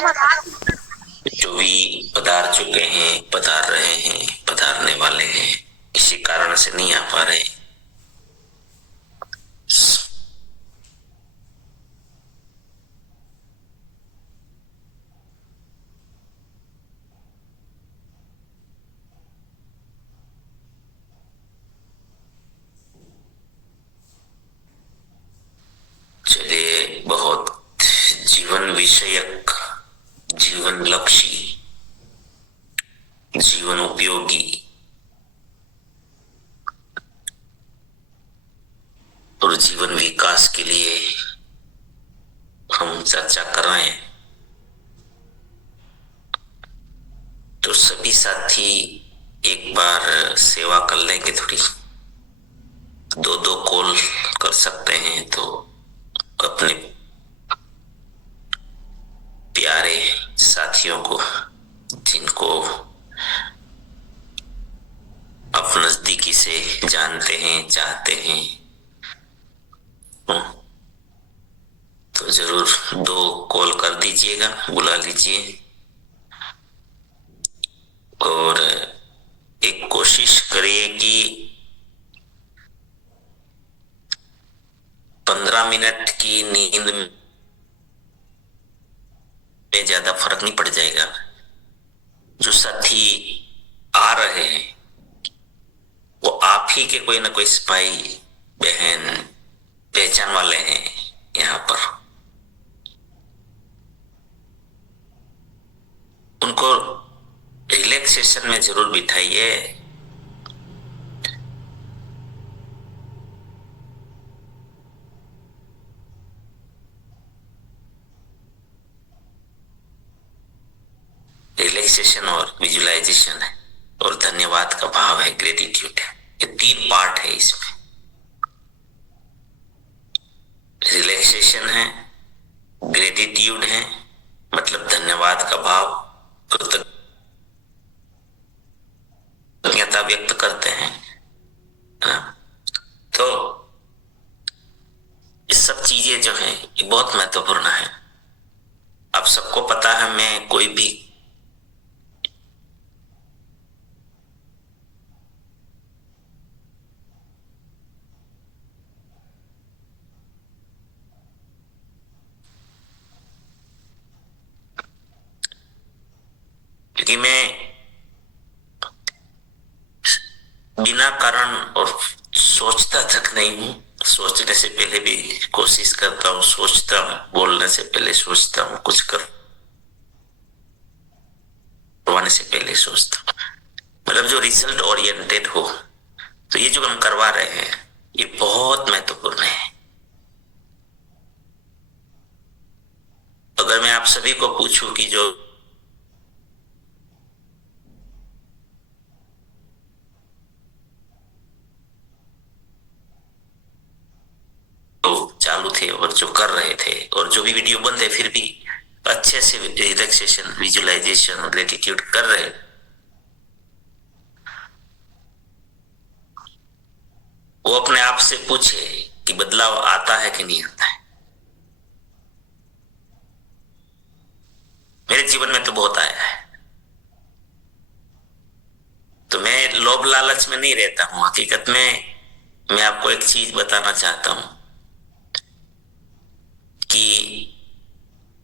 जो भी पधार चुके हैं, पधार रहे हैं, पधारने वाले हैं, किसी कारण से नहीं आ पा रहे, चलिए बहुत जीवन विषयक, जीवन लक्ष्य, जीवन उपयोगी और जीवन विकास के लिए हम चर्चा कर रहे हैं। तो सभी साथी एक बार सेवा कर लेंगे, थोड़ी दो दो कॉल कर सकते हैं तो अपने प्यारे साथियों को, जिनको आप नजदीकी से जानते हैं, चाहते हैं, तो जरूर दो कॉल कर दीजिएगा, बुला लीजिए और एक कोशिश करिए कि 15 मिनट की नींद में ज्यादा फर्क नहीं पड़ जाएगा। जो साथी आ रहे हैं वो आप ही के कोई ना कोई सिपाही, बहन, पहचान वाले हैं यहाँ पर। उनको रिलैक्सेशन में जरूर बिठाइए। रिलैक्सेशन और विजुअलाइजेशन है और धन्यवाद का भाव है, ग्रेटिट्यूड है। ये 3 पार्ट है इसमें। रिलैक्सेशन है, ग्रेटिट्यूड है, मतलब धन्यवाद का भाव, कृतज्ञता व्यक्त करते हैं। तो ये सब चीजें जो है ये बहुत महत्वपूर्ण है। आप सबको पता है, मैं कोई भी क्योंकि मैं बिना कारण और सोचता तक नहीं हूं। सोचने से पहले भी कोशिश करता हूं, सोचता हूं, बोलने से पहले सोचता हूं, कुछ करवाने से पहले सोचता हूं। मतलब जो रिजल्ट ओरिएंटेड हो। तो ये जो हम करवा रहे हैं ये बहुत महत्वपूर्ण है। अगर मैं आप सभी को पूछूं कि जो चालू थे और जो कर रहे थे और जो भी वीडियो बंद है फिर भी अच्छे से रिलैक्सेशन, विजुअलाइजेशन, ग्रेटिट्यूड कर रहे, वो अपने आप से पूछे कि बदलाव आता है कि नहीं आता है। मेरे जीवन में तो बहुत आया है। तो मैं लोभ लालच में नहीं रहता हूं। हकीकत में मैं आपको एक चीज बताना चाहता हूं कि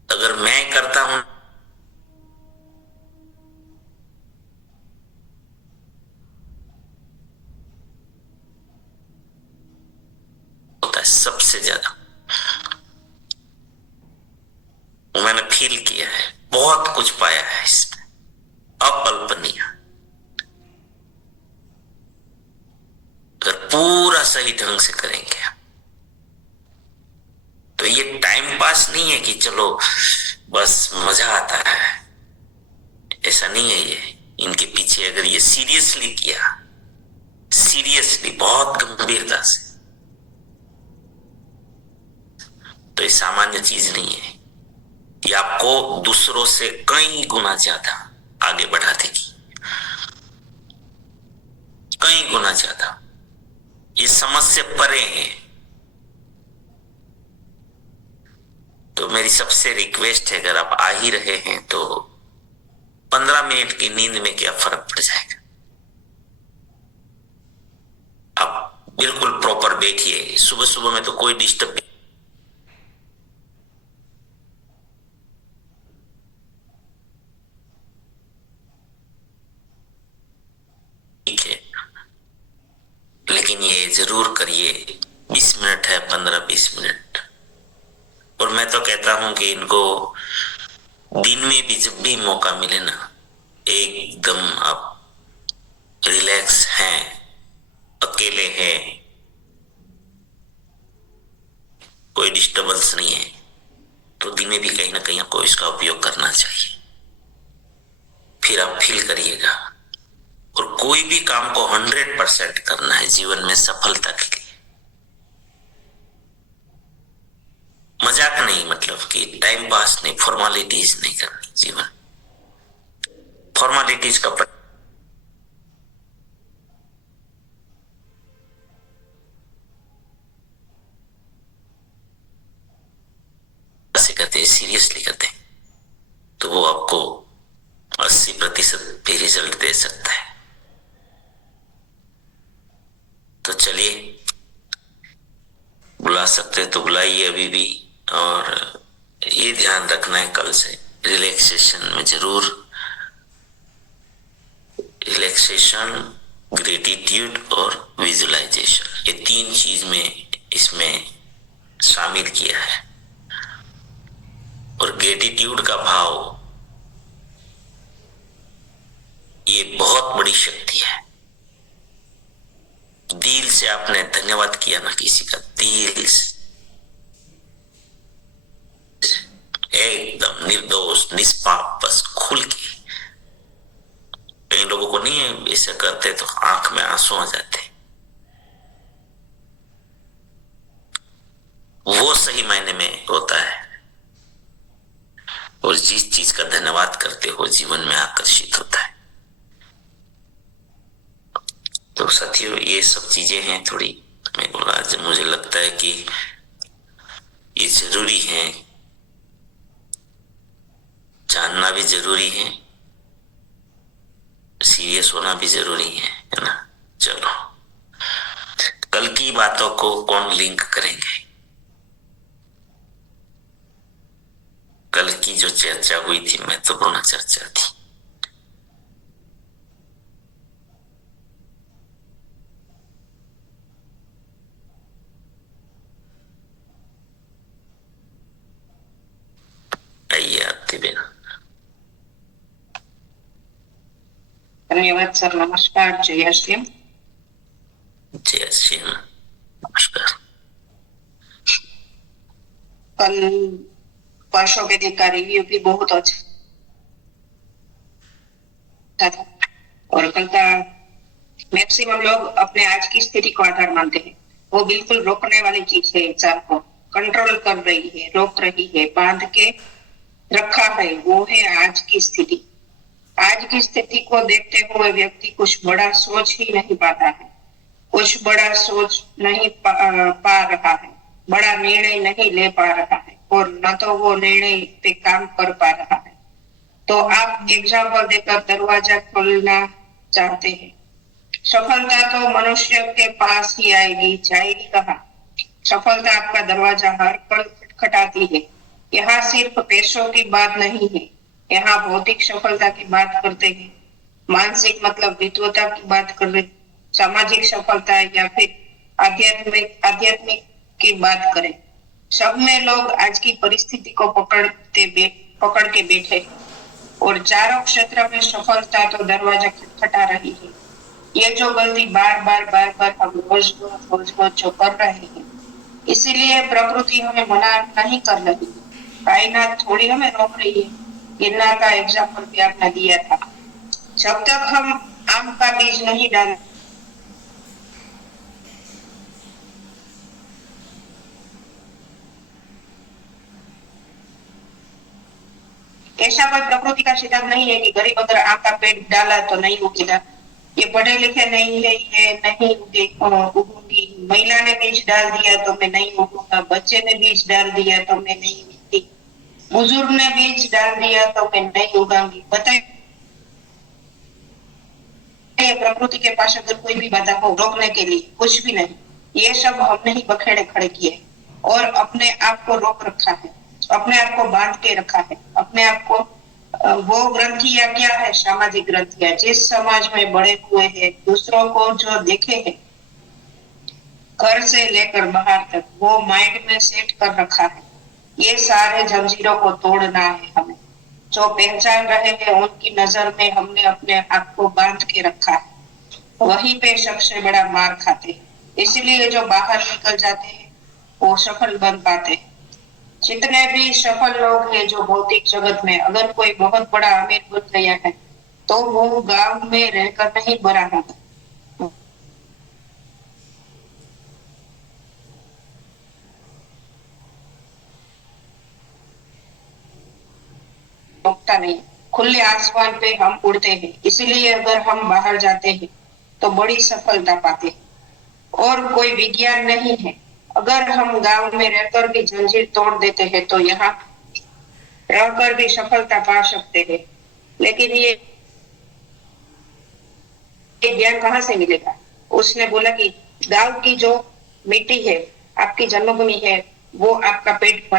अगर मैं करता हूं होता है सबसे ज्यादा, मैंने फील किया है, बहुत कुछ पाया है इसमें, अकल्पनीय। अगर पूरा सही ढंग से करेंगे तो ये टाइम पास नहीं है कि चलो बस मजा आता है, ऐसा नहीं है। ये इनके पीछे अगर ये सीरियसली किया, सीरियसली बहुत गंभीरता से, तो ये सामान्य चीज नहीं है। ये आपको दूसरों से कई गुना ज्यादा आगे बढ़ा देगी, कई गुना ज्यादा। ये समझ से परे है। तो मेरी मेरी सबसे रिक्वेस्ट है, अगर आप आ ही रहे हैं तो 15 मिनट की नींद में क्या फर्क पड़ जाएगा। आप बिल्कुल प्रॉपर बैठिए। सुबह सुबह में तो कोई डिस्टर्ब ठीक है, लेकिन ये जरूर करिए। 20 मिनट है, 15-20 मिनट। और मैं तो कहता हूं कि इनको दिन में भी जब भी मौका मिले ना, एकदम आप रिलैक्स हैं, अकेले हैं, कोई डिस्टर्बेंस नहीं है, तो दिन में भी कहीं ना कहीं आपको इसका उपयोग करना चाहिए। फिर आप फील करिएगा। और कोई भी काम को 100% करना है जीवन में सफलता के लिए। मजाक नहीं, मतलब कि टाइम पास नहीं, फॉर्मेलिटीज नहीं करनी जीवन। फॉर्मेलिटीज का से करते हैं, सीरियसली करते हैं, तो वो आपको 80% भी रिजल्ट दे सकता है। तो चलिए, बुला सकते तो बुलाइए अभी भी। और ये ध्यान रखना है, कल से रिलैक्सेशन में जरूर, रिलैक्सेशन, ग्रेटिट्यूड और विजुअलाइजेशन, ये 3 चीज में इसमें शामिल किया है। और ग्रेटिट्यूड का भाव ये बहुत बड़ी शक्ति है। दिल से आपने धन्यवाद किया ना किसी का, दिल से एकदम निर्दोष, निष्पाप, बस खुल के। कई लोगों को नहीं है, ऐसा करते तो आंख में आंसू आ जाते। वो सही मायने में होता है। और जिस चीज का धन्यवाद करते हो जीवन में आकर्षित होता है। तो साथियों, ये सब चीजें हैं थोड़ी, मैं बोला, आज मुझे लगता है कि ये जरूरी है, जानना भी जरूरी है, सीरियस होना भी जरूरी है ना। चलो, कल की बातों को कौन लिंक करेंगे। कल की जो चर्चा हुई थी, महत्वपूर्ण चर्चा थी। आइए आती बेन। धन्यवाद सर, नमस्कार, जय श्री। जय श्री, नमस्कार। कल परसों के दिन का रिव्यू भी बहुत अच्छा था। और कल का मैक्सिमम लोग अपने आज की स्थिति को आधार मानते हैं। वो बिल्कुल रोकने वाली चीज है, इंसान को कंट्रोल कर रही है, रोक रही है, बांध के रखा है, वो है आज की स्थिति। आज की स्थिति को देखते हुए व्यक्ति कुछ बड़ा सोच ही नहीं पाता है, कुछ बड़ा सोच नहीं पा रहा है, बड़ा निर्णय नहीं ले पा रहा है, और न तो वो निर्णय पे काम कर पा रहा है। तो आप एग्जाम्पल देकर दरवाजा खोलना चाहते हैं। सफलता तो मनुष्य के पास ही आएगी, जाएगी कहाँ। सफलता आपका दरवाजा हर पल खटखटाती है। यहाँ सिर्फ पैसों की बात नहीं है, यहाँ भौतिक सफलता की बात करते हैं, मानसिक मतलब विद्वता की बात कर रहे, सामाजिक सफलता या फिर आध्यात्मिक की बात करें। सब में लोग आज की परिस्थिति को पकड़ के बैठे हैं। और चारों क्षेत्र में सफलता तो दरवाजा खटखटा रही है। ये जो गलती बार बार हम रोज जो कर रहे हैं, इसीलिए प्रकृति हमें मना नहीं कर रही, कायनात थोड़ी हमें रोक रही है। गिरनार का एग्जाम्पल भी आपने दिया था। जब तक हम आम का बीज नहीं डाल ऐसा कोई प्रकृति का सिद्धांत नहीं है कि गरीब अगर आम का पेड़ डाला तो नहीं उगेगा। ये पढ़े लिखे नहीं है, ये नहीं उगूंगी। महिला ने बीज डाल दिया तो मैं नहीं उगूंगा, बच्चे ने बीज डाल दिया तो मैं नहीं उगती। बुजुर्ग ने बीज डाल दिया तो मैं नहीं उगाऊंगी। बताइए प्रकृति के पास अगर कोई भी बाधा हो रोकने के लिए कुछ भी नहीं। ये सब हमने ही बखेड़े खड़े किए और अपने आप को रोक रखा है, अपने आप को बांध के रखा है, अपने आप को वो ग्रंथियां क्या है, सामाजिक ग्रंथियां, जिस समाज में बड़े हुए हैं, दूसरों को जो देखे हैं, घर से लेकर बाहर तक वो माइंड में सेट कर रखा है। ये सारे जंजीरों को तोड़ना है हमें। जो पहचान रहे हैं उनकी नजर में हमने अपने आप को बांध के रखा है, वहीं पे सबसे बड़ा मार खाते हैं। इसलिए जो बाहर निकल जाते हैं वो सफल बन पाते हैं। जितने भी सफल लोग हैं जो भौतिक जगत में, अगर कोई बहुत बड़ा अमीर बन गया है तो वो गांव में रहकर नहीं बना होगा, रुकता नहीं। खुले आसमान पे हम उड़ते हैं, इसलिए अगर हम बाहर जाते हैं तो बड़ी सफलता पाते हैं। और कोई विज्ञान नहीं है। अगर हम गांव में रहकर भी जंजीर तोड़ देते हैं तो यहाँ रहकर भी सफलता पा सकते हैं। लेकिन ये ज्ञान कहाँ से मिलेगा? उसने बोला कि गांव की जो मिट्टी है, आपकी जन्मभूमि है, वो आपका पेट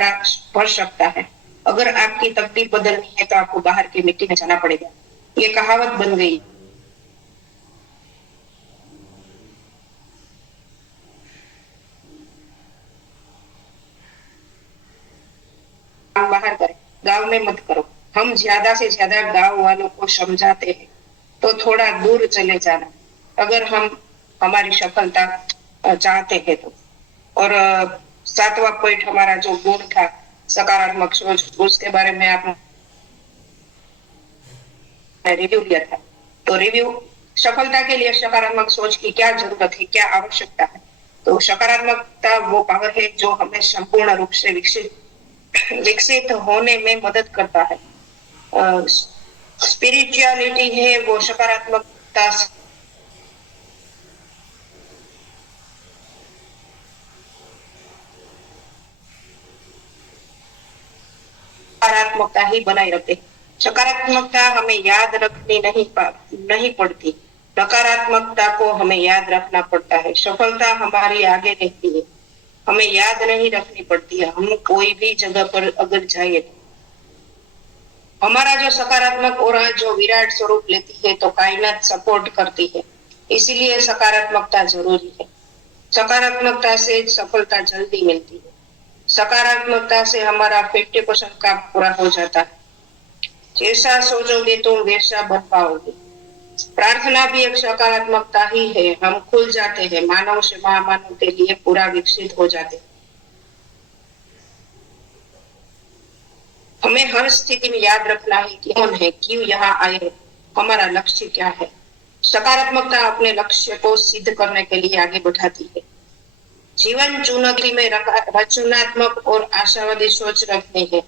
भर सकता है। अगर आपकी तकदीर बदलनी है तो आपको बाहर की मिट्टी में जाना पड़ेगा। ये कहावत बन गई। काम बाहर करें, गांव में मत करो। हम ज्यादा से ज्यादा गांव वालों को समझाते हैं तो थोड़ा दूर चले जाना, अगर हम हमारी सफलता चाहते हैं तो। और सातवां पॉइंट हमारा जो गुण था सकारात्मक सोच, उसके बारे में आपने रिव्यू लिया था। तो रिव्यू, सफलता के लिए सकारात्मक सोच की क्या जरूरत है, क्या आवश्यकता है? तो सकारात्मकता वो पावर है जो हमें संपूर्ण रूप से विकसित होने में मदद करता है। स्पिरिचुअलिटी है वो सकारात्मकता सकारात्मकता ही बनाए रखते। सकारात्मकता हमें याद रखनी नहीं पड़ती, नकारात्मकता को हमें याद रखना पड़ता है। सफलता हमारी आगे रहती है, हमें याद नहीं रखनी पड़ती है। हम कोई भी जगह पर अगर जाए तो हमारा जो सकारात्मक और जो विराट स्वरूप लेती है तो कायनात सपोर्ट करती है। इसीलिए सकारात्मकता जरूरी है। सकारात्मकता से सफलता जल्दी मिलती है। सकारात्मकता से हमारा 50% काम पूरा हो जाता है। जैसा सोचोगे तुम वैसा बन पाओगे। प्रार्थना भी एक सकारात्मकता ही है। हम खुल जाते हैं, मानव से महामानव के लिए पूरा विकसित हो जाते हैं। हमें हर स्थिति में याद रखना है कि कौन है, क्यों यहाँ आए हैं, हमारा लक्ष्य क्या है। सकारात्मकता अपने लक्ष्य को सिद्ध करने के लिए आगे बढ़ाती है। जीवन चुनौती में रचनात्मक और आशावादी सोच रखनी है।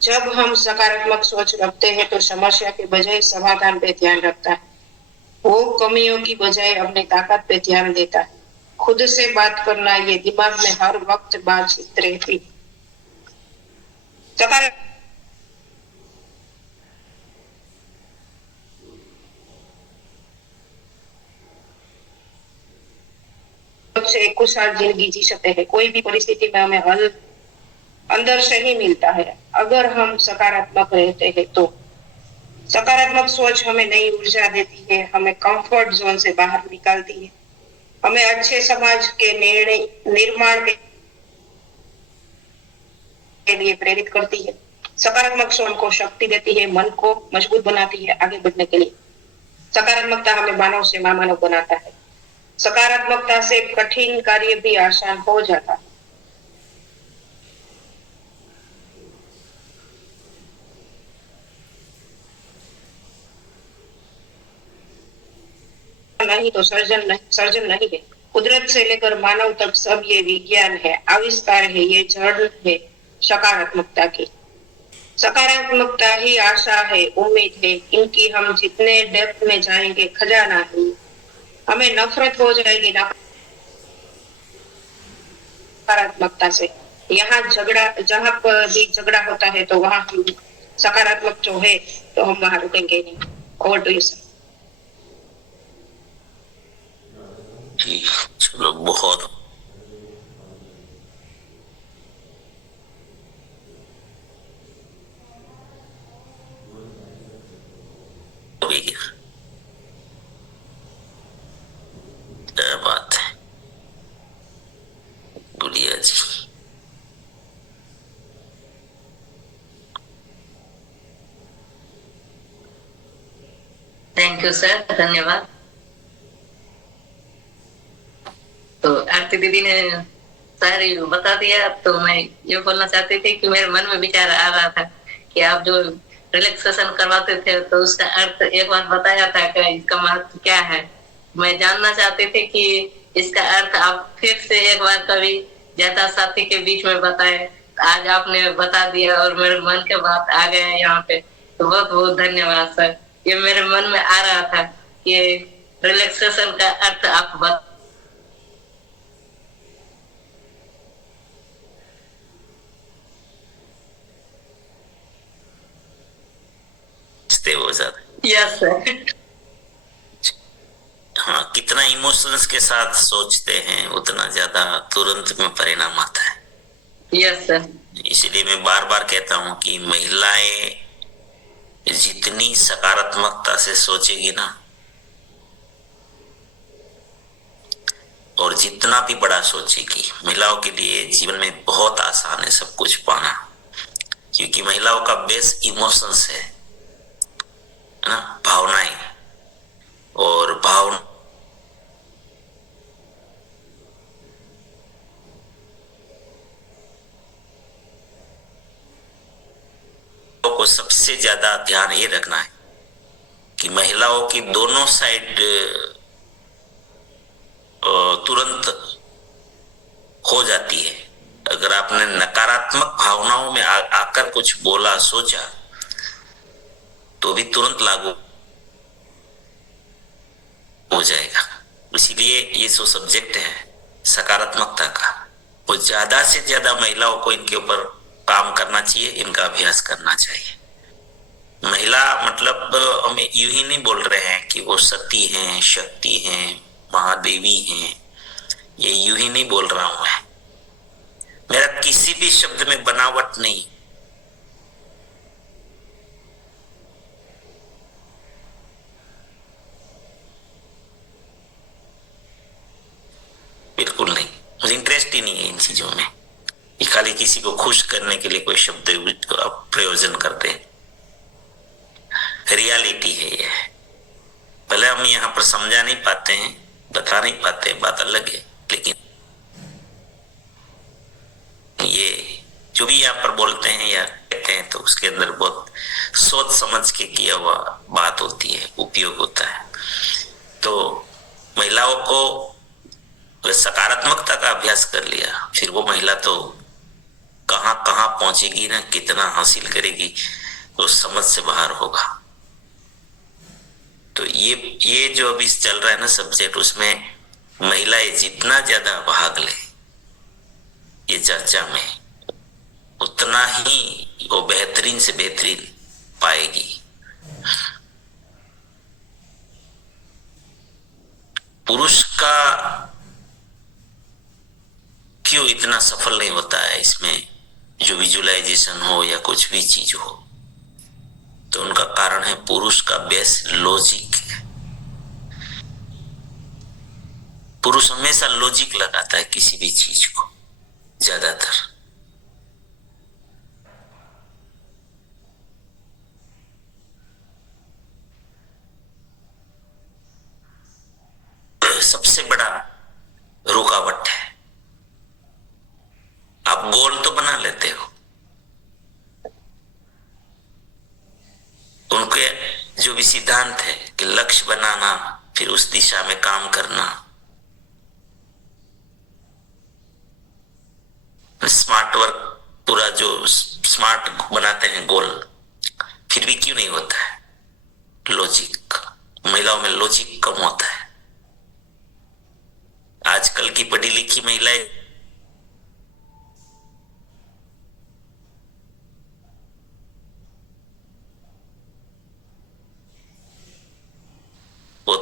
जब हम सकारात्मक सोच रखते हैं तो समस्या के बजाय समाधान पे ध्यान रखता है। वो कमियों की बजाय अपनी ताकत पे ध्यान देता है। खुद से बात करना, ये दिमाग में हर वक्त बातचीत रहती। सकारात्मक से एक खुशहाल जिंदगी जी सकते हैं। कोई भी परिस्थिति में हमें हल अंदर से ही मिलता है अगर हम सकारात्मक रहते हैं तो। सकारात्मक सोच हमें नई ऊर्जा देती है, हमें कंफर्ट जोन से बाहर निकालती है, हमें अच्छे समाज के निर्माण के लिए प्रेरित करती है। सकारात्मक सोच को शक्ति देती है, मन को मजबूत बनाती है आगे बढ़ने के लिए। सकारात्मकता हमें मानव से महामानव बनाता है। सकारात्मकता से कठिन कार्य भी आसान हो जाता है। नहीं तो सर्जन नहीं है। कुदरत से लेकर मानव तक सब ये विज्ञान है, आविष्कार है, ये जड़ है सकारात्मकता की। सकारात्मकता ही आशा है, उम्मीद है। इनकी हम जितने डेप्थ में जाएंगे खजाना है। हमें नफरत हो जाएगी नकारात्मकता से। यहाँ झगड़ा, जहाँ पर भी झगड़ा होता है तो वहाँ हम सकारात्मक जो है तो हम वहाँ रुकेंगे नहीं। Over to you sir. जी चलो, बहुत हो गई, क्या बात है गुड़िया जी। थैंक यू सर, धन्यवाद। तो आरती दीदी ने सारी बता दिया, तो मैं ये बोलना चाहती थी कि मेरे मन में विचार आ रहा था कि आप जो रिलैक्सेशन करवाते थे तो उसका अर्थ एक बार बताया था कि इसका महत्व क्या है। मैं जानना चाहती थी कि इसका अर्थ आप फिर से एक बार कभी ज्यादा साथी के बीच में बताए। आज आपने बता दिया और मेरे मन के बात आ गए यहाँ पे, तो बहुत बहुत धन्यवाद सर। ये मेरे मन में आ रहा था कि रिलैक्सेशन का अर्थ आप बता हो जाता। Yes sir. हाँ, कितना इमोशंस के साथ सोचते हैं उतना ज्यादा तुरंत में परिणाम आता है। Yes sir. इसलिए मैं बार बार कहता हूँ कि महिलाएं जितनी सकारात्मकता से सोचेगी ना, और जितना भी बड़ा सोचेगी, महिलाओं के लिए जीवन में बहुत आसान है सब कुछ पाना, क्योंकि महिलाओं का बेस इमोशंस है ना, भावनाएं। और भावना को सबसे ज्यादा ध्यान ये रखना है कि महिलाओं की दोनों साइड तुरंत हो जाती है। अगर आपने नकारात्मक भावनाओं में आकर कुछ बोला सोचा तो भी तुरंत लागू हो जाएगा। इसीलिए ये जो सब्जेक्ट है सकारात्मकता का, वो ज्यादा से ज्यादा महिलाओं को इनके ऊपर काम करना चाहिए, इनका अभ्यास करना चाहिए। महिला मतलब हम यूं ही नहीं बोल रहे हैं कि वो सती हैं, शक्ति हैं, महादेवी हैं, ये यूं ही नहीं बोल रहा हूं मैं। मेरा किसी भी शब्द में बनावट नहीं, बिल्कुल नहीं, मुझे इंटरेस्ट ही नहीं है इन चीजों में। ये खाली किसी को खुश करने के लिए कोई शब्द प्रयोजन करते हैं। रियलिटी है ये, भले हम यहाँ पर समझा नहीं पाते हैं, बता नहीं पाते, बात अलग है, लेकिन ये जो भी यहाँ पर बोलते हैं या कहते हैं तो उसके अंदर बहुत सोच समझ के किया हुआ बात होती है, उपयोग होता है। तो महिलाओं को सकारात्मकता का अभ्यास कर लिया, फिर वो महिला तो कहां कहां पहुंचेगी ना, कितना हासिल करेगी तो समझ से बाहर होगा। तो ये जो अभी चल रहा है ना सब्जेक्ट, उसमें महिलाएं जितना ज्यादा भाग ले ये चर्चा में, उतना ही वो बेहतरीन से बेहतरीन पाएगी। पुरुष का क्यों इतना सफल नहीं होता है इसमें, जो विजुअलाइजेशन हो या कुछ भी चीज हो, तो उनका कारण है पुरुष का बेस लॉजिक। पुरुष हमेशा लॉजिक लगाता है किसी भी चीज को, ज्यादातर। सबसे बड़ा रुकावट है। आप गोल तो बना लेते हो, उनके जो भी सिद्धांत है कि लक्ष्य बनाना, फिर उस दिशा में काम करना, स्मार्ट वर्क, पूरा जो स्मार्ट बनाते हैं गोल, फिर भी क्यों नहीं होता है? लॉजिक, महिलाओं में लॉजिक कम होता है। आजकल की पढ़ी लिखी महिलाएं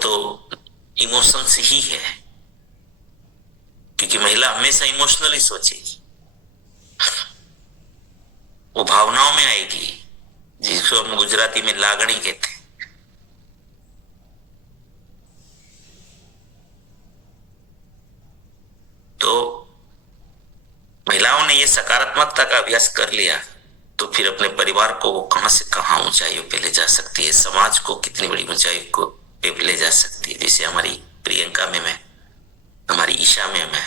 तो इमोशंस ही है, क्योंकि महिला हमेशा इमोशनली सोचेगी, वो भावनाओं में आएगी, जिसको हम गुजराती में लागणी कहते हैं। तो महिलाओं ने ये सकारात्मकता का अभ्यास कर लिया तो फिर अपने परिवार को वो कहां से कहां ऊंचाइयों पे ले जा सकती है, समाज को कितनी बड़ी ऊंचाई को पे ले जा सकती है। जैसे हमारी प्रियंका में मैं, हमारी ईशा में मैं,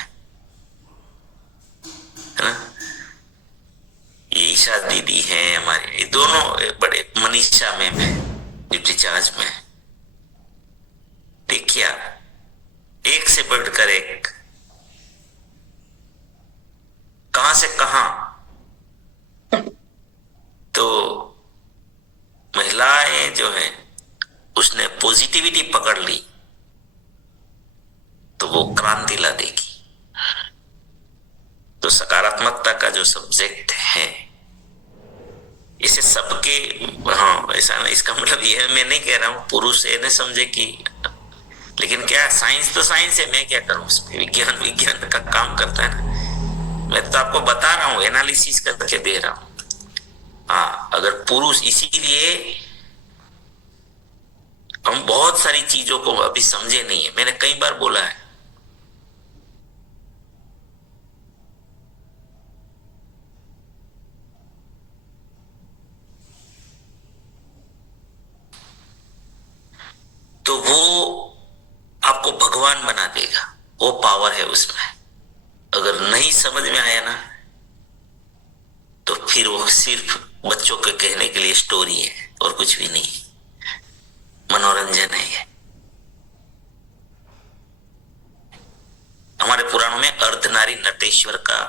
है ना, ये ईशा दीदी हैं हमारे, ये दोनों बड़े, मनीषा में मैं, ड्यूटी चार्ज में। देखिए एक से बढ़कर एक, कहां से कहां। तो महिलाएं जो है उसने पॉजिटिविटी पकड़ ली तो वो क्रांति ला देगी। तो सकारात्मकता का जो सब्जेक्ट है, इसे सबके, हाँ ऐसा ना, इसका मतलब ये मैं नहीं कह रहा हूं पुरुष ये नहीं समझे कि, लेकिन क्या साइंस तो साइंस है, मैं क्या करूं उसमें, विज्ञान विज्ञान का काम करता है ना। मैं तो आपको बता रहा हूं, एनालिसिस करके दे रहा हूं। हाँ, अगर पुरुष, इसीलिए हम बहुत सारी चीजों को अभी समझे नहीं है, मैंने कई बार बोला है। तो वो आपको भगवान बना देगा, वो पावर है उसमें। अगर नहीं समझ में आया ना, तो फिर वो सिर्फ बच्चों के कहने के लिए स्टोरी है और कुछ भी नहीं, मनोरंजन है ये। हमारे पुराणों में अर्धनारी नटेश्वर का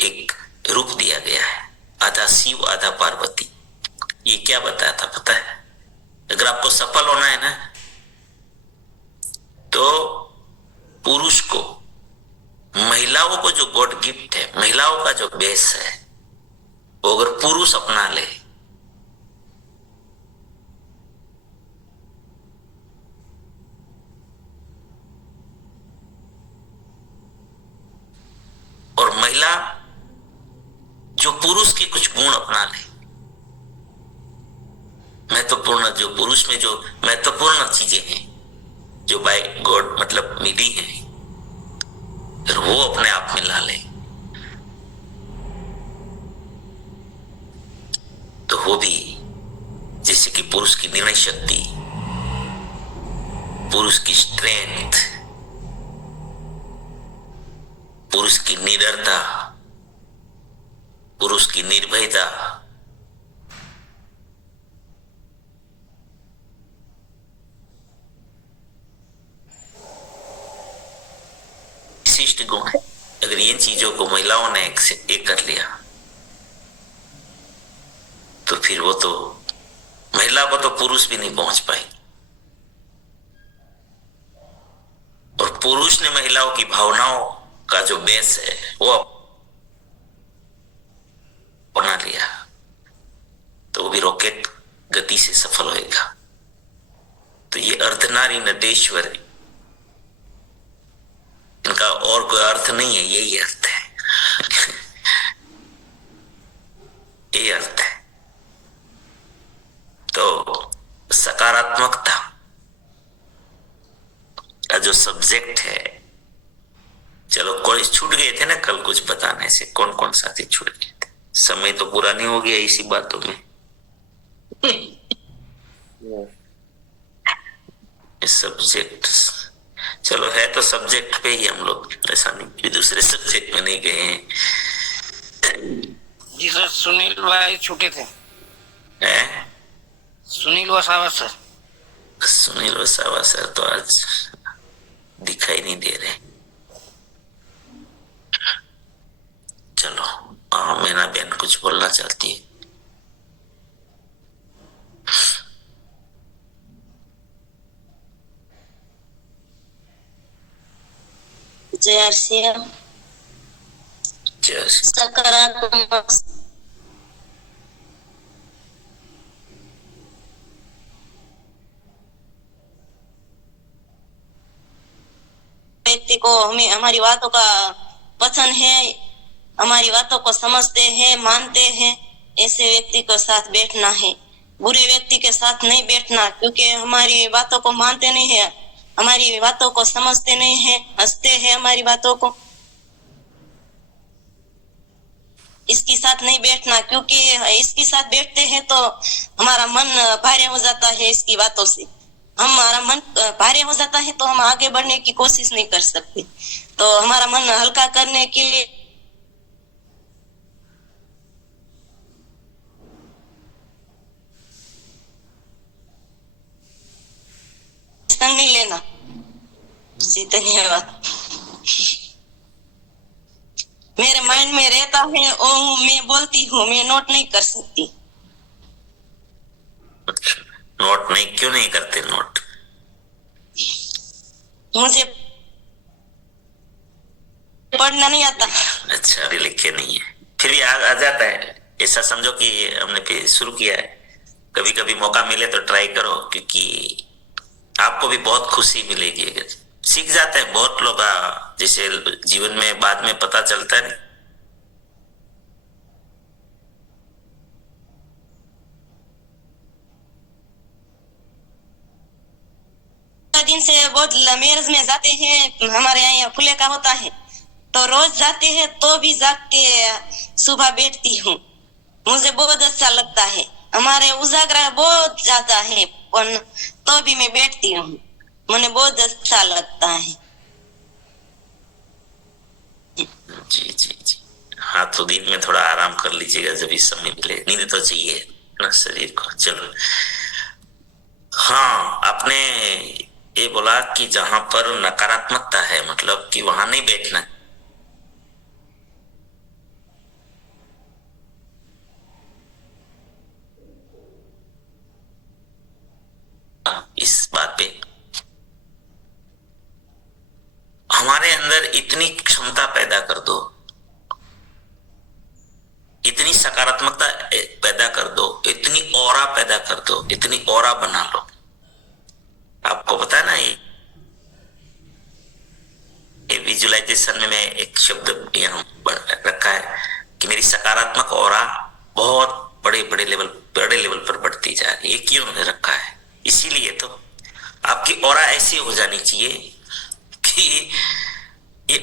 एक रूप दिया गया है, आधा शिव आधा पार्वती। ये क्या बताया था पता है? अगर आपको सफल होना है ना, तो पुरुष को, महिलाओं को जो गॉड गिफ्ट है, महिलाओं का जो बेस है, वो अगर पुरुष अपना ले, और महिला जो पुरुष के कुछ गुण अपना ले, महत्वपूर्ण, जो पुरुष में जो महत्वपूर्ण चीजें हैं जो बाय गॉड मतलब मिली है, फिर वो अपने आप में ला ले, तो वो भी, जैसे कि पुरुष की निर्णय शक्ति, पुरुष की स्ट्रेंथ, पुरुष की निडरता, पुरुष की निर्भयता, विशिष्ट गुण है। अगर ये चीजों को महिलाओं ने एक कर लिया, तो फिर वो तो, महिला को तो पुरुष भी नहीं पहुंच पाएगी। और पुरुष ने महिलाओं की भावनाओं का जो बेस है वो बना लिया, तो वो भी रॉकेट गति से सफल होएगा। तो ये अर्धनारी नटेश्वर, इनका और कोई अर्थ नहीं है, यही अर्थ है। यही अर्थ है। तो सकारात्मकता का जो सब्जेक्ट है, चलो कोई छूट गए थे ना कल कुछ बताने से, कौन कौन साथी छूट गए थे, समय तो पूरा नहीं हो गया इसी बातों में। सब्जेक्ट, चलो है तो सब्जेक्ट पे ही हम लोग, ऐसा नहीं कि दूसरे सब्जेक्ट में नहीं गए हैं। जी सर, सुनील भाई छूटे थे। सुनील वसावा सर। सुनील वसावा सर तो आज दिखाई नहीं दे रहे। चलो, मीना बहन कुछ बोलना चाहती है। जय श्याम। सकारात्मक व्यक्ति को हमें हमारी बातों का पसंद है, हमारी बातों को समझते हैं, मानते हैं, ऐसे व्यक्ति के साथ बैठना है। बुरे व्यक्ति के साथ नहीं बैठना, क्योंकि हमारी बातों को मानते नहीं है, हमारी बातों को समझते नहीं है, हंसते हैं हमारी बातों को। इसके साथ नहीं बैठना, क्योंकि इसके साथ बैठते हैं तो हमारा मन भारी हो जाता है। इसकी बातों से हमारा मन भारी हो जाता है तो हम आगे बढ़ने की कोशिश नहीं कर सकते। तो हमारा मन हल्का करने के लिए संग नहीं लेना। जी धन्यवाद। मेरे माइंड में रहता है और मैं बोलती हूँ, मैं नोट नहीं कर सकती। अच्छा, नोट नहीं, क्यों नहीं करते नोट? मुझे पढ़ना नहीं आता। अच्छा, अभी लिखे नहीं है, फिर भी आ जाता है। ऐसा समझो कि हमने फिर शुरू किया है, कभी कभी मौका मिले तो ट्राई करो, क्योंकि आपको भी बहुत खुशी मिलेगी अगर सीख जाते हैं। बहुत लोग जैसे जीवन में बाद में पता चलता है दिन से बहुत मैरिज में जाते हैं, हमारे यहाँ फुले का होता है तो रोज जाते हैं, तो भी जाग के सुबह बैठती हूँ। मुझे बहुत अच्छा लगता है। हमारे उजागरा बहुत ज्यादा है पर तो भी मैं बैठती हूँ, मुझे बहुत अच्छा लगता है। जी जी जी। हाँ, तो दिन में थोड़ा आराम कर लीजिएगा जब इस समय मिले, नींद तो चाहिए ना शरीर को। चलो, हाँ, आपने ये बोला कि जहां पर नकारात्मकता है मतलब कि वहां नहीं बैठना। इस बात पे हमारे अंदर इतनी क्षमता पैदा कर दो, इतनी सकारात्मकता पैदा कर दो, इतनी ऑरा पैदा कर दो, इतनी ऑरा बना लो। आपको पता है ना, ये विजुअलाइजेशन में मैं एक शब्द यहाँ रखा है कि मेरी सकारात्मक ऑरा बहुत बड़े लेवल पर बढ़ती जा रही है। ये क्यों रखा है? इसीलिए तो आपकी ऑरा ऐसी हो जानी चाहिए कि ये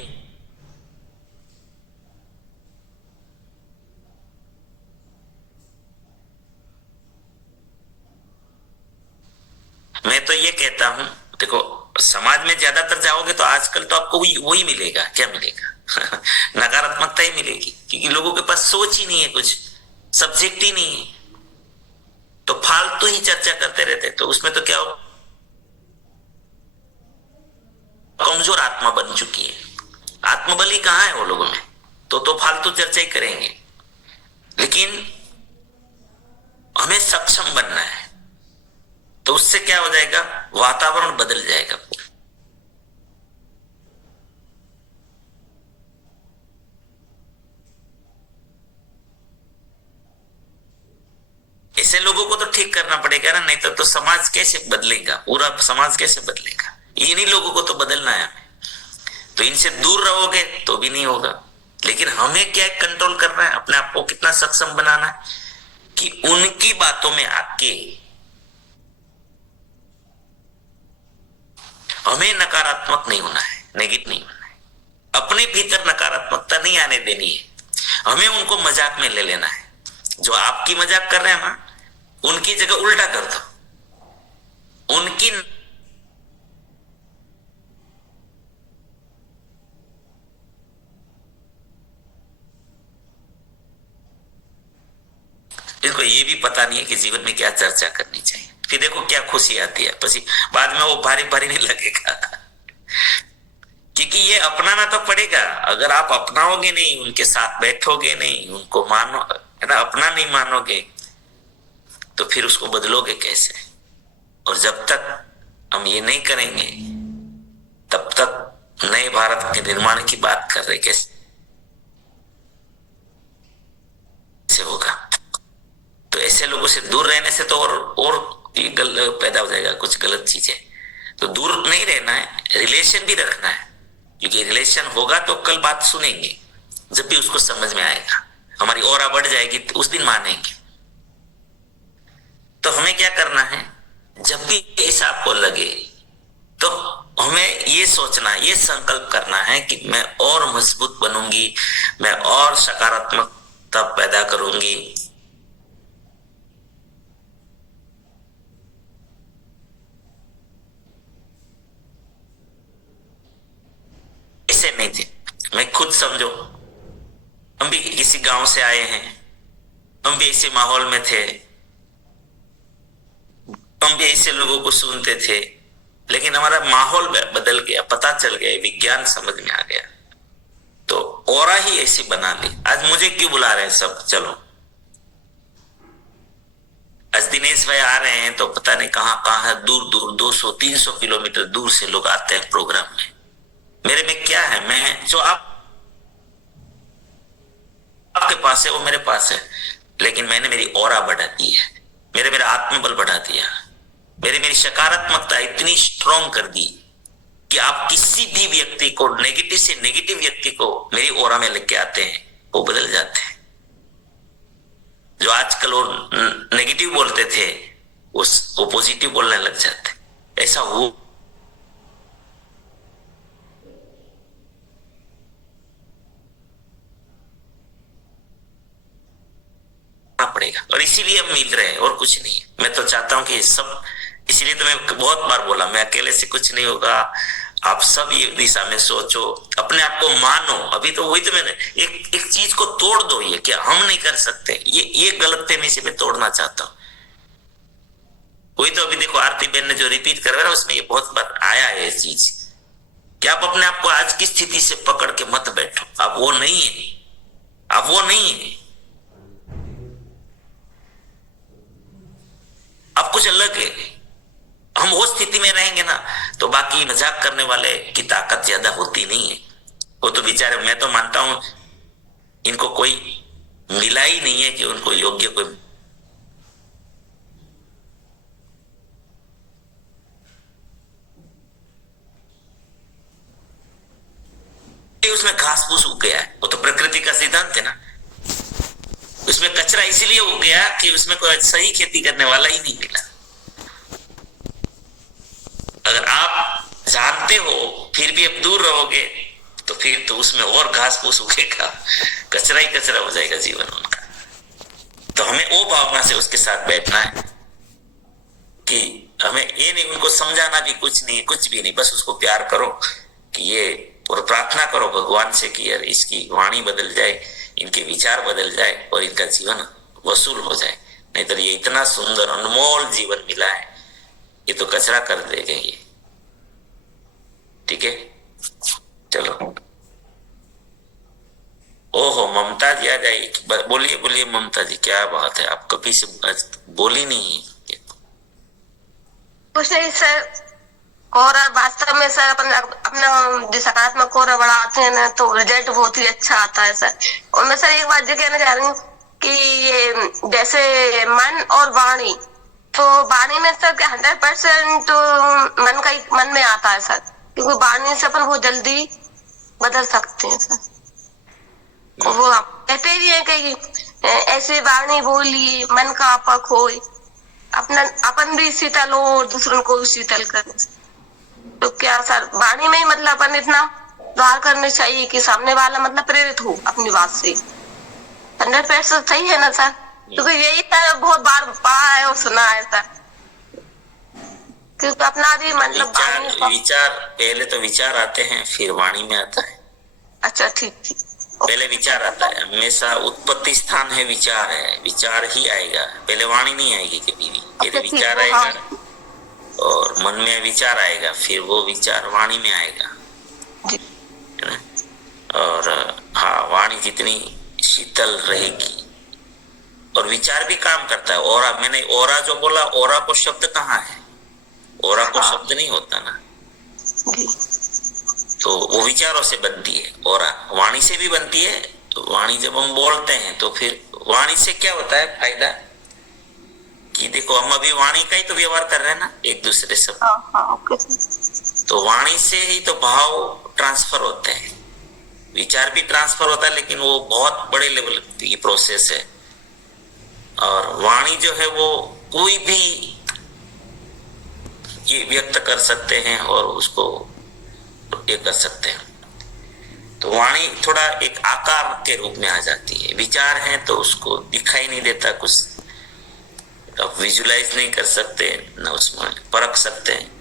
मैं तो ये कहता हूं, देखो समाज में ज्यादातर जाओगे तो आजकल तो आपको वही मिलेगा। क्या मिलेगा? नकारात्मकता ही मिलेगी, क्योंकि लोगों के पास सोच ही नहीं है, कुछ सब्जेक्ट ही नहीं है, तो फालतू ही चर्चा करते रहते। तो उसमें तो क्या हो, कमजोर आत्मा बन चुकी है। आत्मबल ही कहाँ है वो लोगों में, तो फालतू चर्चा ही करेंगे। लेकिन हमें सक्षम बनना है, तो उससे क्या हो जाएगा, वातावरण बदल जाएगा। ऐसे लोगों को तो ठीक करना पड़ेगा ना, नहीं तो समाज कैसे बदलेगा, पूरा समाज कैसे बदलेगा? इन्हीं लोगों को तो बदलना है हमें। तो इनसे दूर रहोगे तो भी नहीं होगा। लेकिन हमें क्या कंट्रोल करना है, अपने आप को कितना सक्षम बनाना है कि उनकी बातों में आके हमें नकारात्मक नहीं होना है, नेगेटिव नहीं होना है। अपने भीतर नकारात्मकता नहीं आने देनी है, हमें उनको मजाक में ले लेना है। जो आपकी मजाक कर रहे हैं ना, उनकी जगह उल्टा कर दो। उनकी इनको ये भी पता नहीं है कि जीवन में क्या चर्चा करनी चाहिए। फिर देखो क्या खुशी आती है, पसी बाद में वो भारी भारी नहीं लगेगा, क्योंकि ये अपनाना तो पड़ेगा। अगर आप अपनाओगे नहीं, उनके साथ बैठोगे नहीं, उनको मानो है ना, अपना नहीं मानोगे, तो फिर उसको बदलोगे कैसे? और जब तक हम ये नहीं करेंगे तब तक नए भारत के निर्माण की बात कर रहे कैसे होगा? तो ऐसे लोगों से दूर रहने से तो और पैदा हो जाएगा कुछ गलत चीजें। तो दूर नहीं रहना है, रिलेशन भी रखना है, क्योंकि रिलेशन होगा तो कल बात सुनेंगे, जब भी उसको समझ में आएगा, हमारी ऑरा बढ़ जाएगी तो उस दिन मानेंगे। तो हमें क्या करना है, जब भी ऐसा आपको लगे तो हमें ये सोचना, ये संकल्प करना है कि मैं और मजबूत बनूंगी, मैं और सकारात्मकता पैदा करूंगी। ऐसे नहीं थे, मैं खुद समझो, हम भी किसी गांव से आए हैं, हम भी ऐसे माहौल में थे, हम भी ऐसे लोगों को सुनते थे, लेकिन हमारा माहौल बदल गया, पता चल गया, विज्ञान समझ में आ गया, तो ऑरा ही ऐसी बना ली। आज मुझे क्यों बुला रहे हैं सब, चलो आज दिनेश भाई आ रहे हैं तो पता नहीं कहां दूर दूर 200-300 किलोमीटर दूर से लोग आते हैं प्रोग्राम में। मेरे में क्या है, मैं जो आपके पास है वो मेरे पास है, लेकिन मैंने मेरी ऑरा बढ़ा दी है, मेरा आत्मबल बढ़ा दिया, मेरी सकारात्मकता इतनी स्ट्रॉन्ग कर दी कि आप किसी भी व्यक्ति को, नेगेटिव से नेगेटिव व्यक्ति को मेरी ऑरा में लेके आते हैं, वो बदल जाते हैं। जो आजकल वो नेगेटिव बोलते थे वो पॉजिटिव बोलने लग जाते। ऐसा हो पड़ेगा, और इसीलिए हम मिल रहे हैं और कुछ नहीं है। मैं तो चाहता हूं कि सब, इसीलिए तो मैं बहुत बार बोला, मैं अकेले से कुछ नहीं होगा, आप सब ये दिशा में सोचो, अपने आप को मानो। अभी तो वही तो मैंने एक चीज को तोड़ दो, ये क्या हम नहीं कर सकते, ये गलतफहमी से मैं तोड़ना चाहता हूं। वही तो अभी देखो आरती बहन ने जो रिपीट करवाया ना, उसमें ये बहुत बार आया है ये चीज कि आप अपने आप को आज की स्थिति से पकड़ के मत बैठो, आप वो नहीं है, आप वो नहीं है, आप कुछ अलग है। हम वो स्थिति में रहेंगे ना तो बाकी मजाक करने वाले की ताकत ज्यादा होती नहीं है। वो तो बेचारे, मैं तो मानता हूं इनको कोई मिला ही नहीं है कि उनको योग्य कोई, उसमें घास फूस उग गया है, वो तो प्रकृति का सिद्धांत है ना। उसमें कचरा इसीलिए उग गया कि उसमें कोई सही खेती करने वाला ही नहीं मिला। अगर आप जानते हो फिर भी अब दूर रहोगे तो फिर तो उसमें और घास फूस उगेगा, कचरा ही कचरा हो जाएगा जीवन उनका। तो हमें वो भावना से उसके साथ बैठना है कि हमें ये नहीं, उनको समझाना भी कुछ नहीं, कुछ भी नहीं, बस उसको प्यार करो कि ये, और प्रार्थना करो भगवान से कि यार इसकी वाणी बदल जाए, इनके विचार बदल जाए और इनका जीवन वसूल हो जाए। नहीं तो ये इतना सुंदर अनमोल जीवन मिला है, ये तो कचरा कर देगा ये। ठीक है, चलो। ओहो ममता जी आ जाइए, बोलिए बोलिए ममता जी, क्या बात है, आप कभी से बोली नहीं है। कुछ नहीं सर, कोहरा वास्तव में सर अपना जो सकारात्मक कोहरा बढ़ाते हैं ना तो रिजल्ट बहुत ही अच्छा आता है सर। और मैं सर एक बात ये कहना चाह रही हूँ कि ये जैसे मन और वाणी, तो वाणी में सर 100% मन में आता है सर, क्योंकि वाणी से अपन बहुत जल्दी बदल सकते हैं सर। वो कहते भी है कि ऐसे वाणी बोली मन का आपा खोए, अपन भी शीतल हो और दूसरों को भी शीतल करे। तो क्या सर वाणी में ही मतलब अपन इतना व्यवहार करने चाहिए कि सामने वाला मतलब प्रेरित हो अपनी बात से। 100% सही है ना सर, क्योंकि यही सर बहुत बार पढ़ा है और सुना है सर, क्योंकि अपना भी मतलब विचार पहले तो विचार आते हैं फिर वाणी में आता है। अच्छा ठीक, पहले विचार आता है, हमेशा उत्पत्ति स्थान है विचार है, विचार ही आएगा, पहले वाणी नहीं आएगी कभी भी, पहले विचार आएगा और मन में विचार आएगा, फिर वो विचार वाणी में आएगा, है ना। और हाँ, वाणी जितनी शीतल रहेगी और विचार भी काम करता है। ओरा, मैंने ओरा जो बोला, ओरा को शब्द कहाँ है, ओरा को शब्द नहीं होता ना, तो वो विचारों से बनती है। ओरा वाणी से भी बनती है, तो वाणी जब हम बोलते हैं तो फिर वाणी से क्या होता है फायदा कि देखो हम अभी वाणी का ही तो व्यवहार कर रहे हैं ना एक दूसरे से, तो वाणी से ही तो भाव ट्रांसफर होते हैं, विचार भी ट्रांसफर होता है, लेकिन वो बहुत बड़े लेवल की प्रोसेस है। और वाणी जो है वो कोई भी ये व्यक्त कर सकते हैं और उसको ये कर सकते हैं। तो वाणी थोड़ा एक आकार के रूप में आ जाती है। विचार है तो उसको दिखाई नहीं देता, कुछ आप विजुलाइज नहीं कर सकते, ना उसमें परख सकते हैं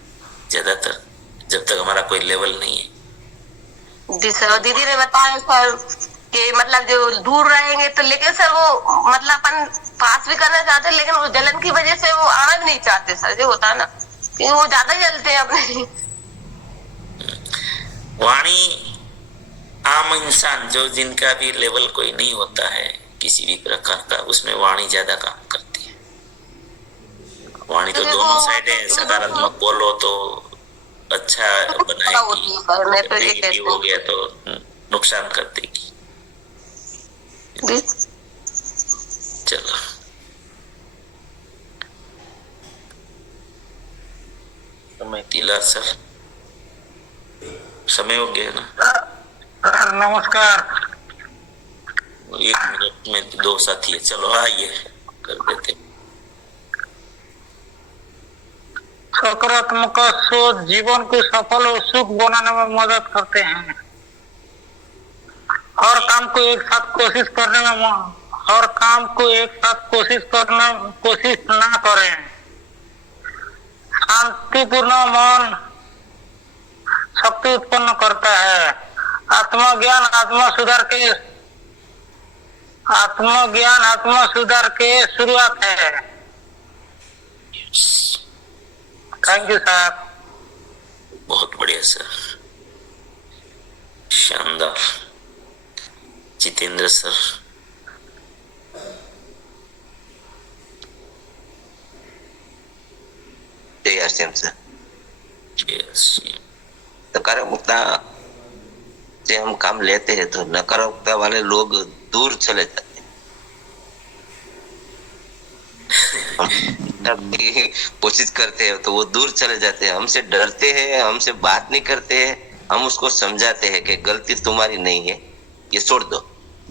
ज्यादातर, जब तक हमारा कोई लेवल नहीं है। जी सर, दीदी ने बताया सर कि मतलब जो दूर रहेंगे तो, लेकिन सर वो मतलब अपन पास भी करना चाहते हैं, लेकिन वो जलन की वजह से वो आना भी नहीं चाहते सर, जो होता है ना कि वो ज्यादा जलते हैं अपने। वाणी आम इंसान जो जिनका भी लेवल कोई नहीं होता है किसी भी प्रकार का, उसमें वाणी ज्यादा काम करती है। वाणी तो दोनों साइड है, सकारात्मक बोलो तो अच्छा बनाएगी, नेगेटिव हो गया तो नुकसान कर देगी। चलो समय तिला सर, समय हो गया ना? नमस्कार। 1 मिनट में 2 साथी है, चलो आइए कर देते। सकारात्मक सोच जीवन को सफल और सुख बनाने में मदद करते हैं। हर काम को एक साथ कोशिश ना करें। शांतिपूर्ण मन शक्ति उत्पन्न करता है। आत्मज्ञान आत्मा सुधार के शुरुआत है। Thank you sir. बहुत बढ़िया सर, शानदार। जितेंद्र सर। जय श्याम सर। नकारात्मकता से हम काम लेते हैं तो नकारात्मकता वाले लोग दूर चले जाते हैं। हम कोशिश करते हैं तो वो दूर चले जाते हैं, हमसे डरते हैं, हमसे बात नहीं करते हैं। हम उसको समझाते हैं कि गलती तुम्हारी नहीं है, ये छोड़ दो,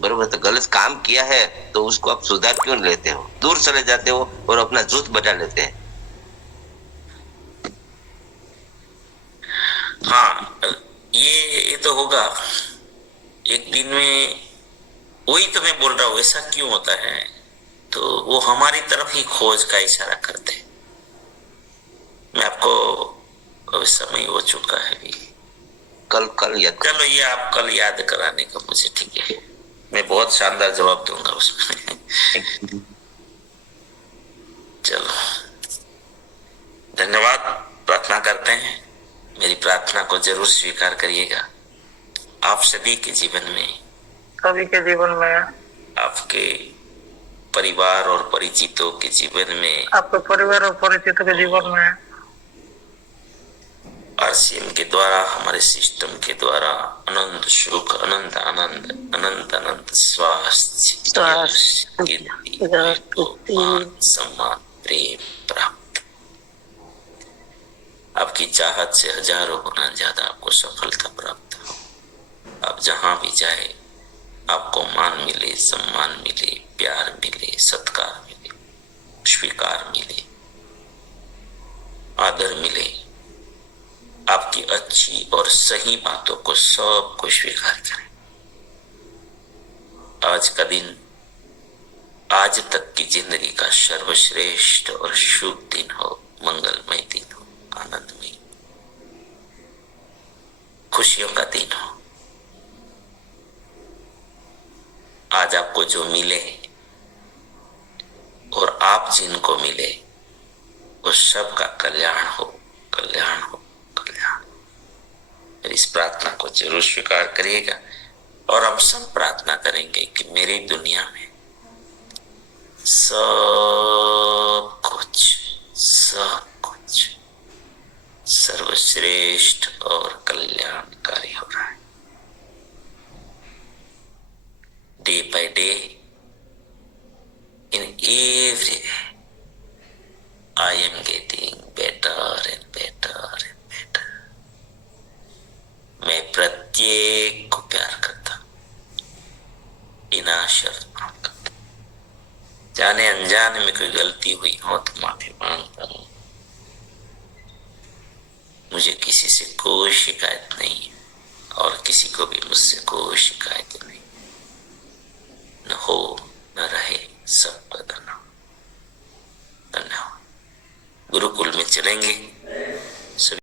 बरोबर? तो गलत काम किया है तो उसको आप सुधार क्यों लेते हो? दूर चले जाते हो और अपना जुट बजा लेते हैं। हाँ, ये तो होगा एक दिन में। वही तो मैं बोल रहा हूँ, ऐसा क्यों होता है? तो वो हमारी तरफ ही खोज का इशारा करते हैं। मैं आपको, अब समय हो चुका है भी, कल या चलो ये आप कल याद कराने का मुझे, ठीक है? मैं बहुत शानदार जवाब दूंगा उसमें। चलो, धन्यवाद। प्रार्थना करते हैं, मेरी प्रार्थना को जरूर स्वीकार करिएगा। आप सभी के जीवन में, आपके परिवार और परिचितों के जीवन में, RCM के द्वारा, हमारे सिस्टम के द्वारा अनंत सुख, अनंत आनंद, अनंत अनंत स्वास्थ्य, सम्मान, प्रेम प्राप्त। आपकी चाहत से हजारों गुना ज्यादा आपको सफलता प्राप्त हो। आप जहां भी जाए आपको मान मिले, सम्मान मिले, प्यार मिले, सत्कार मिले, स्वीकार मिले, आदर मिले। आपकी अच्छी और सही बातों को सबको स्वीकार करें। आज का दिन, आज तक की जिंदगी का सर्वश्रेष्ठ और शुभ दिन हो, मंगलमय दिन हो, आनंदमय, खुशियों का दिन हो। आज आपको जो मिले और आप जिनको मिले, वो सबका कल्याण हो, कल्याण हो, कल्याण। इस प्रार्थना को जरूर स्वीकार करिएगा। और हम सब प्रार्थना करेंगे कि मेरी दुनिया में सब कुछ सर्वश्रेष्ठ और कल्याणकारी हो रहा है। Day by day, in every day, I am getting better and better and better. प्रत्येक को प्यार करता, बिना शर्त माफ करता। जाने अनजाने में कोई गलती हुई हो तो माफी मांगता हूं। मुझे किसी से कोई शिकायत नहीं है और किसी को भी मुझसे कोई शिकायत नहीं। न हो न रहे, सब बदलना। धन्यवाद। गुरुकुल में चलेंगे